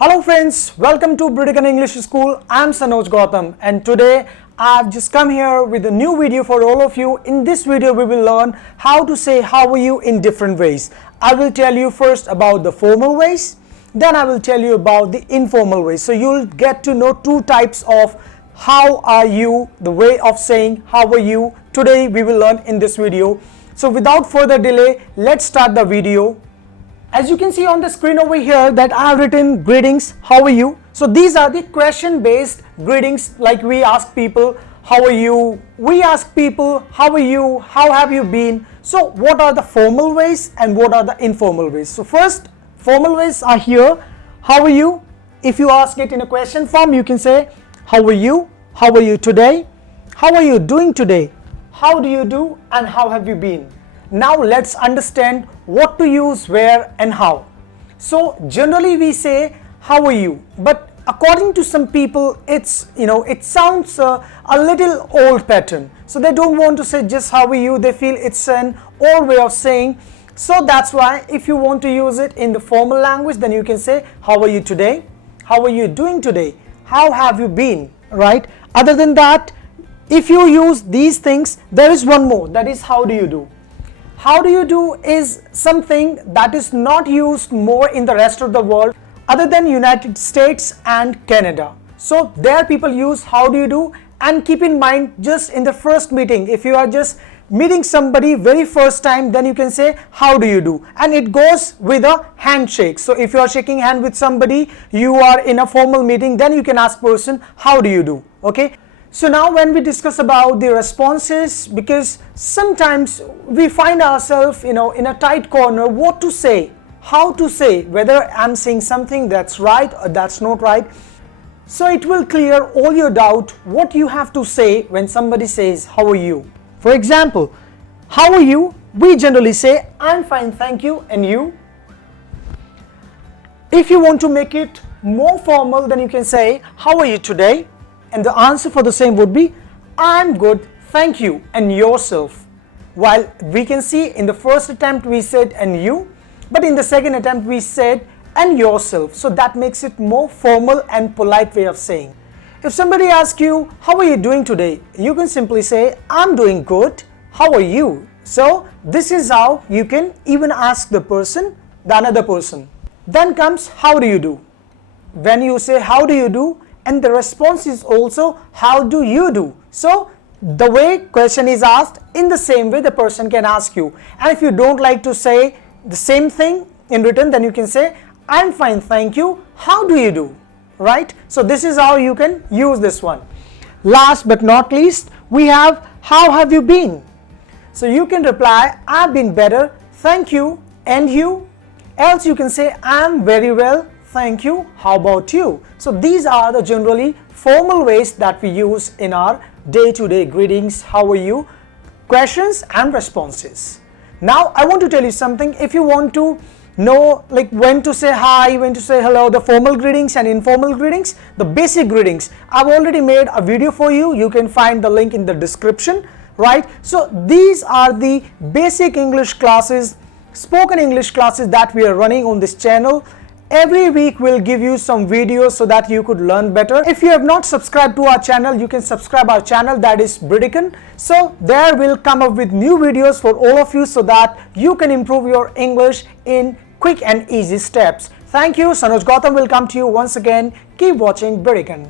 Hello friends, welcome to Britican English School. I'm Sanoj Gautam and today I've just come here with a new video for all of you. In this video we will learn how to say how are you in different ways. I will tell you first about the formal ways, then I will tell you about the informal ways. So you'll get to know two types of how are you, the way of saying how are you. Today we will learn in this video. So without further delay, let's start the video. As you can see on the screen over here that I have written greetings, how are you? So these are the question based greetings, like we ask people how are you, we ask people how are you, how have you been. So what are the formal ways and what are the informal ways? So first, formal ways are here. How are you? If you ask it in a question form, you can say how are you, how are you today, how are you doing today, how do you do, and how have you been. Now let's understand what to use, where and how. So generally we say how are you, but according to some people it sounds a little old pattern. So they don't want to say just how are you, they feel it's an old way of saying. So that's why if you want to use it in the formal language, then you can say how are you today, how are you doing today, how have you been, right? Other than that, if you use these things, there is one more, that is how do you do. How do you do is something that is not used more in the rest of the world other than United States and Canada. So there people use how do you do, and keep in mind just in the first meeting, if you are just meeting somebody very first time, then you can say how do you do, and it goes with a handshake. So if you are shaking hand with somebody, you are in a formal meeting, then you can ask person how do you do, okay? So now when we discuss about the responses, because sometimes we find ourselves in a tight corner, what to say, how to say, whether I'm saying something that's right or that's not right. So it will clear all your doubt what you have to say when somebody says how are you. For example, how are you? We generally say I'm fine, thank you, and you. If you want to make it more formal, then you can say how are you today? And the answer for the same would be I'm good, thank you, and yourself. While we can see in the first attempt we said and you, but in the second attempt we said and yourself. So that makes it more formal and polite way of saying. If somebody asks you how are you doing today, you can simply say I'm doing good, how are you? So this is how you can even ask the another person. Then comes how do you do. When you say how do you do, and the response is also how do you do. So the way question is asked, in the same way the person can ask you. And if you don't like to say the same thing in written, then you can say I'm fine, thank you, how do you do, right? So this is how you can use this one. Last but not least, we have how have you been. So you can reply I've been better, thank you, and you. Else you can say I'm very well, thank you, how about you? So these are the generally formal ways that we use in our day-to-day greetings, how are you, questions and responses. Now I want to tell you something. If you want to know like when to say hi, when to say hello, the formal greetings and informal greetings, the basic greetings, I've already made a video for you. You can find the link in the description, right? So these are the basic English classes, spoken English classes that we are running on this channel. Every week we'll give you some videos so that you could learn better. If you have not subscribed to our channel, you can subscribe our channel, that is Britican. So there we'll come up with new videos for all of you so that you can improve your English in quick and easy steps. Thank you. Sanoj Gautam will come to you once again. Keep watching Britican.